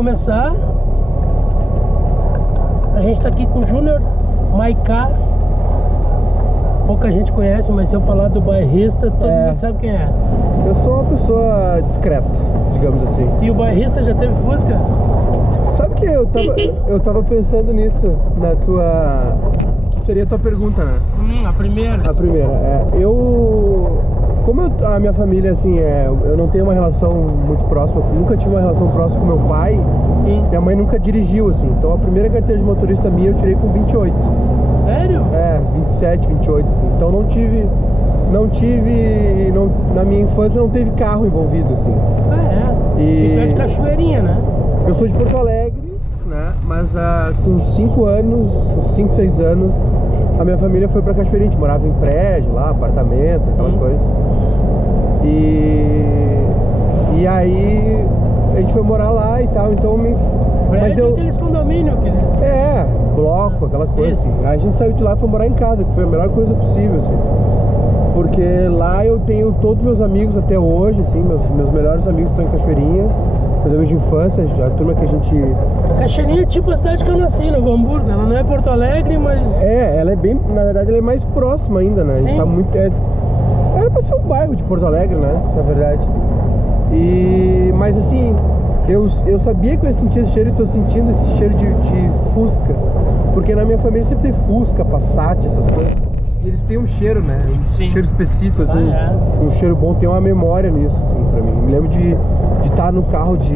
começar. A gente tá aqui com o Júnior Maiká. Pouca gente conhece, mas se eu falar do bairrista, todo mundo sabe quem é. Eu sou uma pessoa discreta, digamos assim. E o bairrista já teve Fusca? Sabe que eu tava pensando nisso, na tua... que seria a tua pergunta, né? A primeira. A primeira, como a minha família, assim, eu não tenho uma relação muito próxima, nunca tive uma relação próxima com meu pai. Minha mãe nunca dirigiu, assim, então a primeira carteira de motorista minha eu tirei com 28. Sério? 27, 28, assim, então na minha infância não teve carro envolvido, assim. E tu é de Cachoeirinha, né? Eu sou de Porto Alegre, né, mas com 5 anos, 5, 6 anos, a minha família foi pra Cachoeirinha, a gente morava em prédio lá, apartamento, aquela coisa. E aí a gente foi morar lá e tal, então Prédio é aqueles condomínios que eles... bloco, aquela coisa assim. Aí a gente saiu de lá e foi morar em casa, que foi a melhor coisa possível, assim. Porque lá eu tenho todos os meus amigos até hoje, assim, meus melhores amigos estão em Cachoeirinha, meus amigos de infância, a turma que a gente... Cachoeirinha é tipo a cidade que eu nasci, Novo Hamburgo. Ela não é Porto Alegre, mas... ela é bem, na verdade ela é mais próxima ainda, né? A gente tá muito... Era pra ser um bairro de Porto Alegre, né? Na verdade. Mas assim, eu sabia que eu ia sentir esse cheiro e tô sentindo esse cheiro de Fusca. Porque na minha família sempre tem Fusca, Passat, essas coisas. E eles têm um cheiro, né? Cheiro específico, assim. Um cheiro bom, tem uma memória nisso, assim, pra mim. Me lembro de estar no carro de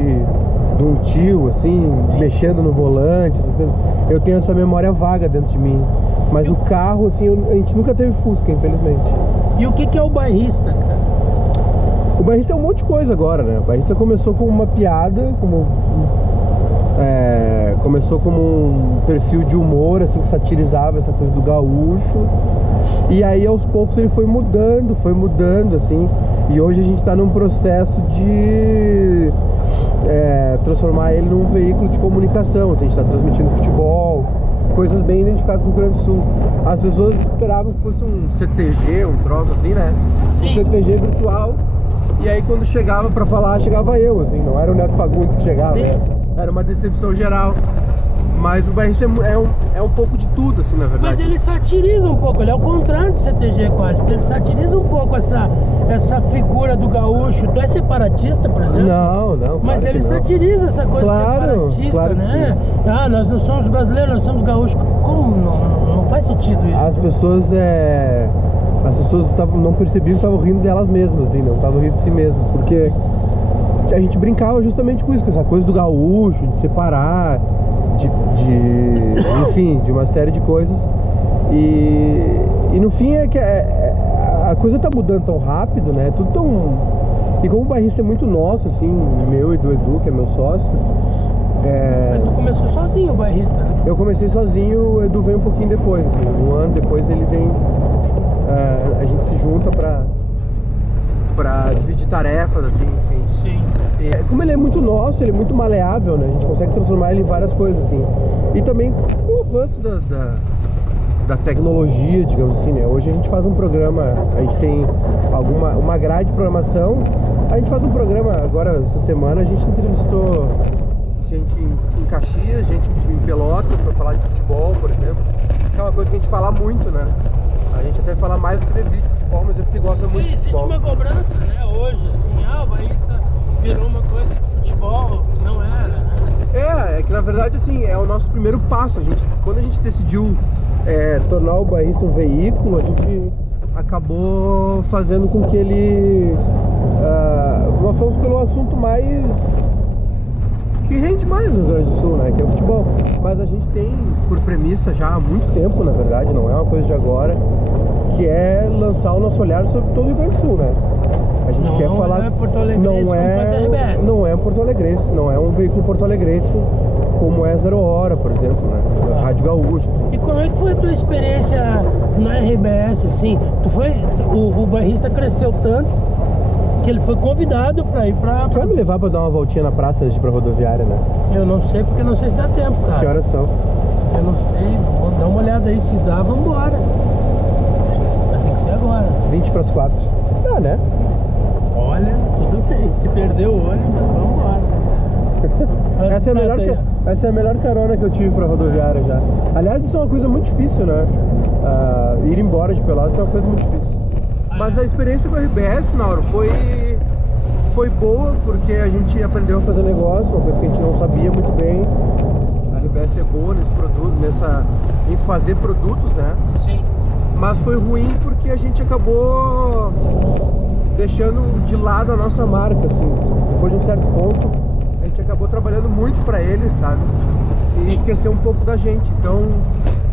um tio, assim, mexendo no volante, essas coisas. Eu tenho essa memória vaga dentro de mim. Mas o carro, assim, a gente nunca teve Fusca, infelizmente. E o que é o bairrista, cara? O bairrista é um monte de coisa agora, né? O bairrista começou como uma piada, começou como um perfil de humor, assim, que satirizava essa coisa do gaúcho. E aí, aos poucos, ele foi mudando, assim. E hoje a gente está num processo de transformar ele num veículo de comunicação. Assim, a gente está transmitindo futebol, coisas bem identificadas com o Rio Grande do Sul. As pessoas esperavam que fosse um CTG, um troço assim, né? Um CTG virtual. E aí quando chegava pra falar, chegava eu, assim, não era o Neto Fagundes que chegava, né? Era uma decepção geral. Mas o bairrista é um pouco de tudo, assim, na verdade. Mas ele satiriza um pouco, ele é o contrário do CTG quase, porque ele satiriza um pouco essa figura do gaúcho. Tu é separatista, por exemplo? Não, mas claro ele satiriza essa coisa separatista, claro, né? Nós não somos brasileiros, nós somos gaúchos. Como não faz sentido isso? As pessoas não percebiam que estavam rindo delas mesmas, assim, não estavam rindo de si mesmo, porque a gente brincava justamente com isso, com essa coisa do gaúcho, de separar, enfim, de uma série de coisas. E no fim é que a coisa tá mudando tão rápido, né? Tudo tão... E como o bairrista é muito nosso, assim, meu e do Edu, que é meu sócio. Mas tu começou sozinho o bairrista, né? Eu comecei sozinho, o Edu veio um pouquinho depois, assim, um ano depois ele vem. A gente se junta pra dividir tarefas, assim, enfim. Sim. Como ele é muito nosso, ele é muito maleável, né? A gente consegue transformar ele em várias coisas, assim. E também com o avanço da tecnologia, digamos assim, né? Hoje a gente faz um programa, a gente tem uma grade de programação. A gente faz um programa, agora, essa semana, a gente entrevistou gente em Caxias, gente em Pelotas, pra falar de futebol, por exemplo. Que é uma coisa que a gente fala muito, né? A gente até fala mais do que de vídeo de futebol, mas é porque gosta muito de futebol. Existe uma cobrança, né, hoje, assim, o bairrista virou uma coisa de futebol, não era, né? É que na verdade, assim, é o nosso primeiro passo. Quando a gente decidiu tornar o bairrista um veículo, a gente acabou fazendo com que ele... nós fomos pelo assunto mais... que rende mais no Rio Grande do Sul, né, que é o futebol. Mas a gente tem por premissa já há muito tempo, na verdade, não é uma coisa de agora, que é lançar o nosso olhar sobre todo o Rio Grande do Sul, né? A gente quer falar... Não é Porto Alegrense como faz a RBS. Não é Porto Alegrense, não é um veículo Porto Alegrense como é Zero Hora, por exemplo, né? Rádio Gaúcha, assim. E como é que foi a tua experiência na RBS, assim? O bairrista cresceu tanto que ele foi convidado pra ir pra... Tu vai me levar pra dar uma voltinha na praça antes de ir pra rodoviária, né? Eu não sei, porque não sei se dá tempo, cara. Que horas são? Eu não sei, vou dar uma olhada aí, se dá, vambora. Vai ter que ser agora. 20 para as 4. Dá, né? Olha, tudo bem, se perdeu o ônibus, vambora. Essa é a melhor carona que eu tive pra rodoviária já. Aliás, isso é uma coisa muito difícil, né? Ir embora de Pelotas é uma coisa muito difícil. Mas a experiência com a RBS, Nauro, foi boa, porque a gente aprendeu a fazer negócio, uma coisa que a gente não sabia muito bem. A RBS é boa nesse produto, em fazer produtos, né? Sim. Mas foi ruim porque a gente acabou deixando de lado a nossa marca, assim. Depois de um certo ponto, a gente acabou trabalhando muito pra eles, sabe? E esqueceu um pouco da gente. Então,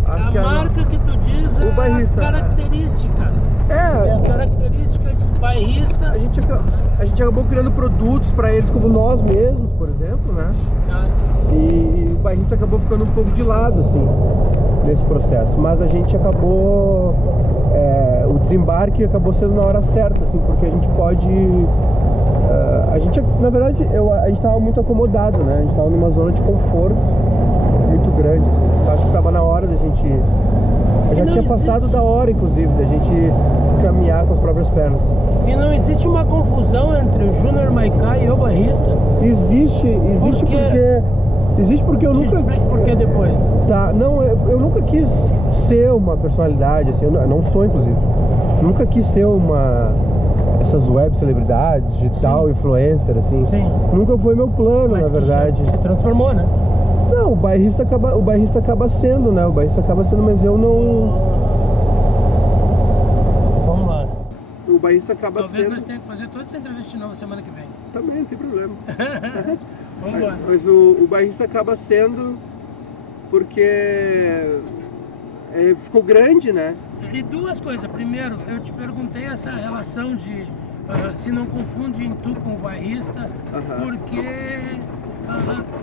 acho que a marca que tu diz o bairrista, a característica. É a característica de bairrista. A gente acabou criando produtos pra eles como nós mesmos, por exemplo, né? E o bairrista acabou ficando um pouco de lado, assim, nesse processo. Mas a gente acabou... o desembarque acabou sendo na hora certa, assim, porque a gente pode... na verdade, a gente estava muito acomodado, né? A gente estava numa zona de conforto muito grande, assim. Então, acho que estava na hora da gente... Já tinha passado da hora, inclusive, da gente caminhar com as próprias pernas. E não existe uma confusão entre o Júnior Maiká e o bairrista? Existe porque eu nunca... Explique por que depois. Tá, não, eu nunca quis ser uma personalidade, assim, eu não sou, inclusive. Nunca quis ser essas web celebridades, digital, influencer, assim. Sim. Nunca foi meu plano, mas na verdade. Se transformou, né? Não, o bairrista acaba sendo, né? O bairrista acaba sendo, mas eu não... Vamos lá. O bairrista acaba Talvez nós tenhamos que fazer toda essa entrevista de novo semana que vem. Também, não tem problema. Vamos lá. Mas o bairrista acaba sendo porque ficou grande, né? E duas coisas. Primeiro, eu te perguntei essa relação de se não confunde tu com o bairrista, porque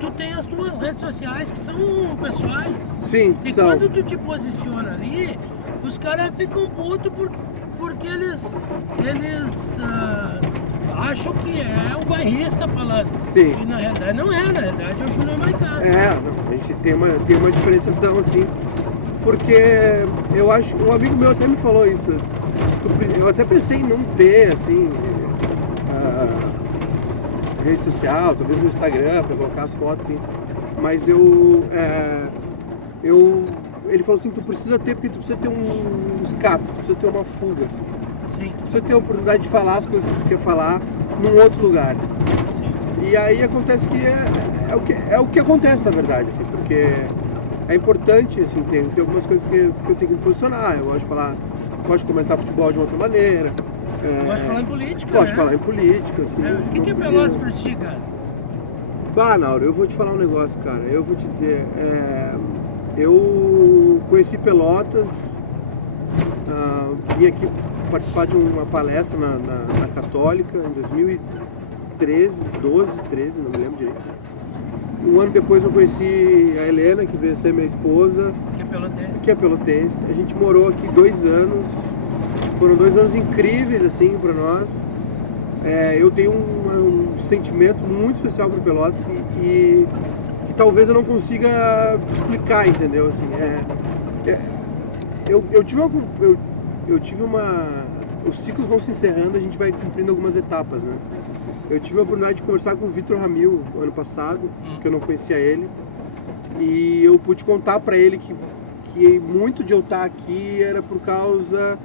tu tem as tuas redes sociais que são pessoais. Sim, e são. Quando tu te posiciona ali, os caras ficam putos porque eles acham que é o bairrista falando. Sim. E na realidade não é, na realidade é o Júnior Maiká. A gente tem uma diferenciação, assim, porque eu acho, um amigo meu até me falou isso, eu até pensei em não ter, assim, rede social, talvez no Instagram, pra colocar as fotos, assim, mas ele falou assim, tu precisa ter, porque tu precisa ter um escape, tu precisa ter uma fuga, assim. Sim. Tu precisa ter a oportunidade de falar as coisas que tu quer falar num outro lugar. Sim. E aí acontece que é o que acontece, na verdade, assim, porque é importante, assim, tem algumas coisas que eu tenho que me posicionar. Eu gosto de comentar futebol de uma outra maneira. Gosto de falar em política, Gosto de falar em política, assim. O que é Pelotas pra ti, cara? Bah, Nauro, eu vou te falar um negócio, cara. Eu vou te dizer, eu conheci Pelotas, vim aqui participar de uma palestra na Católica em 2013, não me lembro direito. Um ano depois eu conheci a Helena, que veio ser minha esposa. Que é pelotense. A gente morou aqui 2 anos. Foram 2 anos incríveis, assim, pra nós. Eu tenho um sentimento muito especial por Pelotas e talvez eu não consiga explicar, entendeu? Assim, eu tive os ciclos vão se encerrando, a gente vai cumprindo algumas etapas, né? Eu tive a oportunidade de conversar com o Vitor Ramil ano passado, que eu não conhecia ele, e eu pude contar pra ele que muito de eu estar aqui era por causa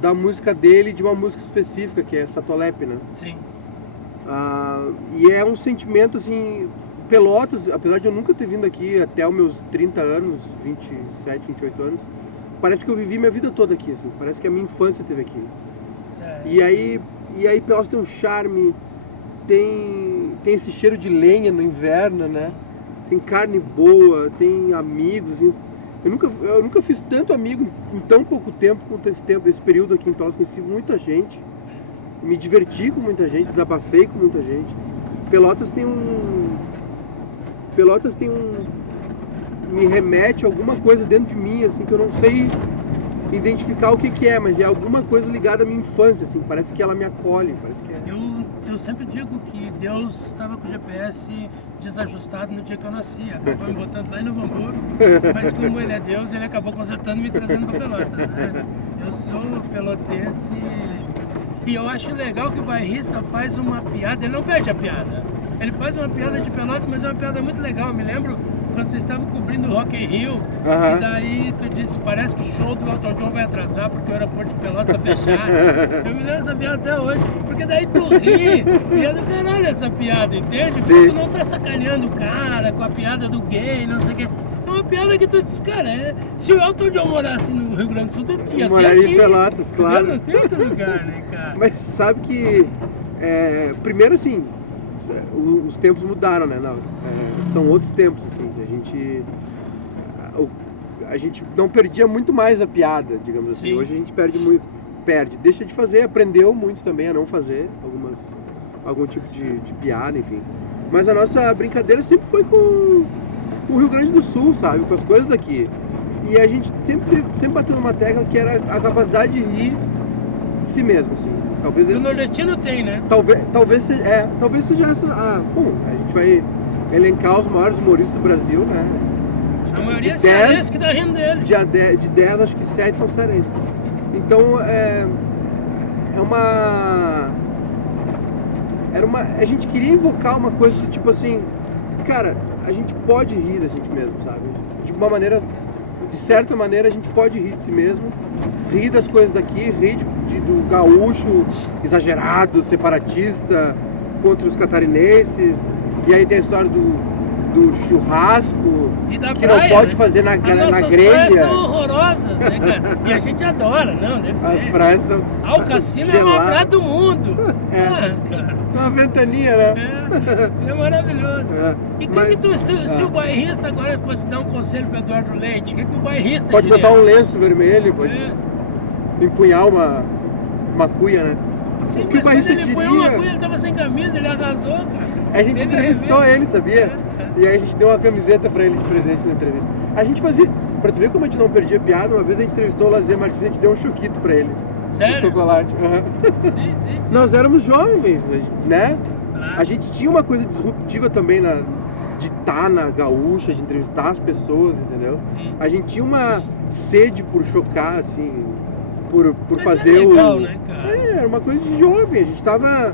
da música dele, de uma música específica, que é Satolep, né? Sim. E é um sentimento, assim, Pelotas, apesar de eu nunca ter vindo aqui até os meus 30 anos, 27, 28 anos, parece que eu vivi minha vida toda aqui, assim, parece que a minha infância esteve aqui. E aí Pelotas tem um charme, tem esse cheiro de lenha no inverno, né? Tem carne boa, tem amigos, assim. Eu nunca fiz tanto amigo em tão pouco tempo quanto esse período aqui em Pelotas. Conheci muita gente, me diverti com muita gente, desabafei com muita gente. Pelotas me remete a alguma coisa dentro de mim, assim, que eu não sei identificar o que é, mas é alguma coisa ligada à minha infância, assim, parece que ela me acolhe, parece que é. Eu sempre digo que Deus estava com o GPS desajustado no dia que eu nasci, acabou me botando lá em Novo Hamburgo, mas como ele é Deus, ele acabou consertando e me trazendo para Pelotas, né? Eu sou pelotense e eu acho legal que o bairrista faz uma piada, ele não perde a piada. Ele faz uma piada de Pelotas, mas é uma piada muito legal. Eu me lembro quando vocês estavam cobrindo o Rock in Rio, e daí tu disse, parece que o show do Elton John vai atrasar porque o aeroporto de Pelotas tá fechado. Eu me lembro dessa piada até hoje, porque daí tu ri, e é do caralho essa piada, entende? Porque tu não tá sacaneando o cara com a piada do gay, não sei o quê. É uma piada que tu diz, cara, se o Elton John morasse no Rio Grande do Sul, tu ia ser moraria aqui. em Pelotas, claro. Não tem outro lugar, né, cara? Mas sabe que, primeiro assim, os tempos mudaram, né? Não, são outros tempos, assim. A gente não perdia muito mais a piada, digamos assim. Sim. Hoje a gente deixa de fazer, aprendeu muito também a não fazer algum tipo de piada, enfim. Mas a nossa brincadeira sempre foi com o Rio Grande do Sul, sabe? Com as coisas daqui. E a gente sempre bateu numa tecla que era a capacidade de rir de si mesmo, assim. Talvez O nordestino tem, né? talvez seja essa. Bom, a gente vai elencar os maiores humoristas do Brasil, né? A maioria é cearense que tá rindo dele. De 10, acho que 7 são cearenses. Então a gente queria invocar uma coisa do tipo assim, cara, a gente pode rir da gente mesmo, sabe? De certa maneira a gente pode rir de si mesmo, rir das coisas daqui, rir do gaúcho exagerado, separatista contra os catarinenses, e aí tem a história do churrasco E da que praia, não pode né? fazer na As nossas grelha. praias são horrorosas, né, cara? E a gente adora, não, deve As praias são o cassino é a maior praia do mundo. Cara. Uma ventania, né? É maravilhoso. E Mas, se o bairrista agora fosse dar um conselho para Eduardo Leite, o que o bairrista pode diria? botar um lenço vermelho, pode Isso. empunhar uma cuia, né? Sim, O que o mas quando bairrista ele põe uma diria... cuia, ele tava sem camisa, ele arrasou, cara. A gente entrevistou ele, sabia? E aí a gente deu uma camiseta pra ele de presente na entrevista. A gente fazia... Pra tu ver como a gente não perdia piada, uma vez a gente entrevistou o Lazer Martins e a gente deu um choquito pra ele. Sério? Um chocolate. Sim. Nós éramos jovens, né? Ah. A gente tinha uma coisa disruptiva também de estar na gaúcha, de entrevistar as pessoas, entendeu? A gente tinha uma sede por chocar, assim, por Mas fazer é legal, né, cara? era uma coisa de jovem, a gente tava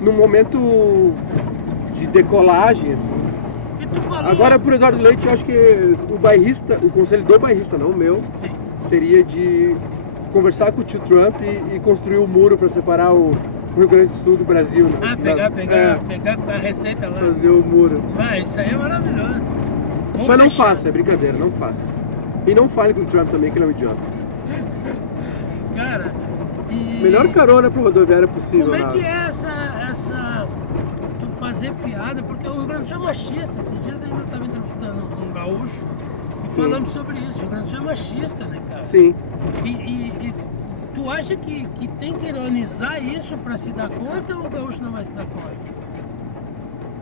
num momento de decolagem, assim. E tu falou... Agora, pro Eduardo Leite, eu acho que o conselho do bairrista, não o meu, Sim. seria de conversar com o tio Trump e construir um muro para separar o Rio Grande do Sul do Brasil. Né? Pegar com a receita lá. Fazer o muro. Isso aí é maravilhoso. Vamos Mas não fechar. faça, é brincadeira, não faça. E não fale com o Trump também, que ele é um idiota. Cara, e... Melhor carona pro rodoviário possível. Como é lá. que é tu fazer piada? Porque o Rio Grande do Sul é machista. Esses dias eu ainda estava entrevistando um gaúcho e falamos sobre isso. O Rio Grande do Sul é machista, né, cara? Sim. E tu acha que tem que ironizar isso para se dar conta ou o gaúcho não vai se dar conta?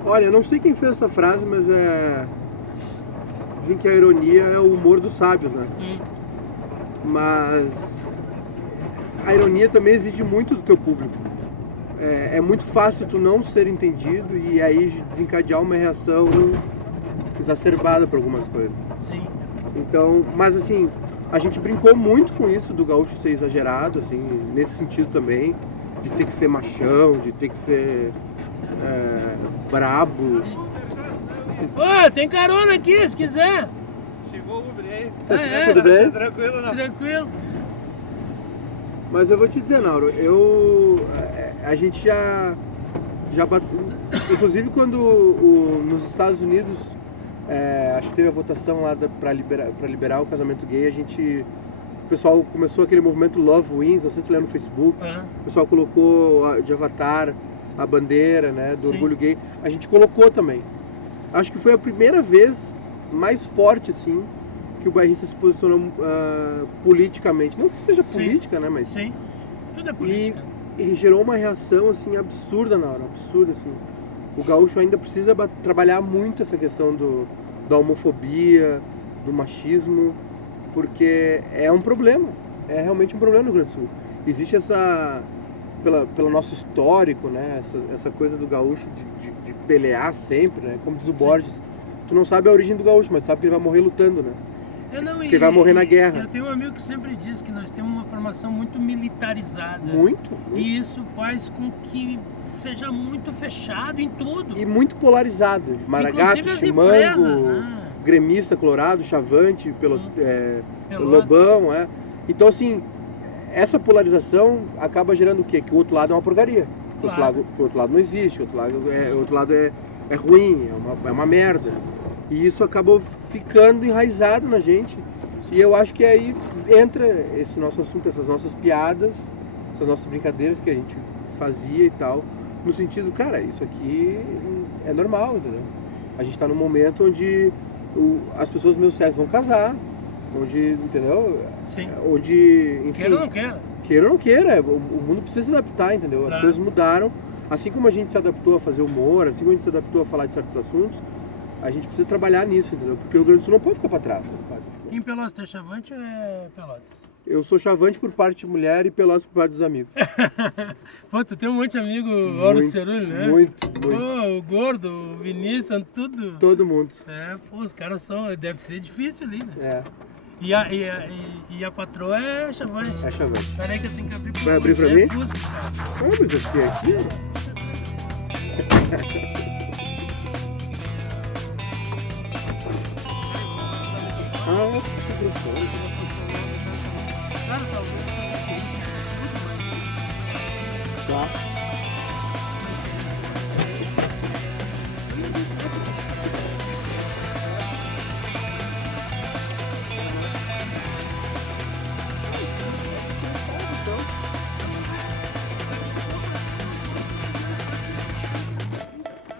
Olha, eu não sei quem fez essa frase, mas dizem que a ironia é o humor dos sábios, né? Mas a ironia também exige muito do teu público. É muito fácil tu não ser entendido e aí desencadear uma reação exacerbada para algumas coisas. Sim. Então, mas assim, a gente brincou muito com isso do gaúcho ser exagerado, assim, nesse sentido também, de ter que ser machão, de ter que ser brabo. Ô, tem carona aqui, se quiser. Chegou o Uber aí. Tudo bem? Tranquilo, não? Tranquilo. Mas eu vou te dizer, Nauro, a gente já bateu, inclusive quando nos Estados Unidos, acho que teve a votação lá para liberar o casamento gay, o pessoal começou aquele movimento Love Wins, não sei se tu lembra no Facebook, o pessoal colocou de avatar a bandeira, né, do Sim. orgulho gay, a gente colocou também. Acho que foi a primeira vez mais forte, assim, que o bairrista se posicionou politicamente. Não que seja política, né, mas... Sim, tudo é política. E gerou uma reação, assim, absurda na hora, absurda, assim. O gaúcho ainda precisa trabalhar muito essa questão da homofobia, do machismo, porque é um problema, é realmente um problema no Rio Grande do Sul. Existe pelo nosso histórico, né, essa coisa do gaúcho de pelear sempre, né, como diz o Borges, tu não sabe a origem do gaúcho, mas tu sabe que ele vai morrer lutando, né. Porque vai morrer na guerra. Eu tenho um amigo que sempre diz que nós temos uma formação muito militarizada. Muito. E isso faz com que seja muito fechado em tudo. E muito polarizado. Maragato, Chimango, empresas, né? Gremista, Colorado, Chavante, Lobão. Então, assim, essa polarização acaba gerando o quê? Que o outro lado é uma porcaria. Claro. O outro lado não existe, o outro lado é ruim, é uma merda. E isso acabou ficando enraizado na gente. E eu acho que aí entra esse nosso assunto, essas nossas piadas, essas nossas brincadeiras que a gente fazia e tal, no sentido, cara, isso aqui é normal, entendeu? A gente tá num momento onde as pessoas do meu sexo vão casar, onde, entendeu? Sim. Onde, enfim... Queira ou não queira. Queira ou não queira, o mundo precisa se adaptar, entendeu? As Claro. coisas mudaram, assim como a gente se adaptou a fazer humor, assim como a gente se adaptou a falar de certos assuntos, a gente precisa trabalhar nisso, entendeu? Porque o Rio Grande do Sul não pode ficar para trás. Em Pelotas, tu é Chavante ou é Pelotas? Eu sou Chavante por parte de mulher e Pelotas por parte dos amigos. Pô, tu tem um monte de amigo Ouro Cerulho, né? Muito. Pô, o Gordo, o Vinícius, tudo. Todo mundo. Pô, os caras deve ser difícil ali, né? É. E a patroa é Chavante. É Chavante. Peraí que eu tenho que abrir Vai abrir pra você, mim? Fusca, cara. Mas eu fiquei aqui, que gostoso. Cara, talvez. Tá.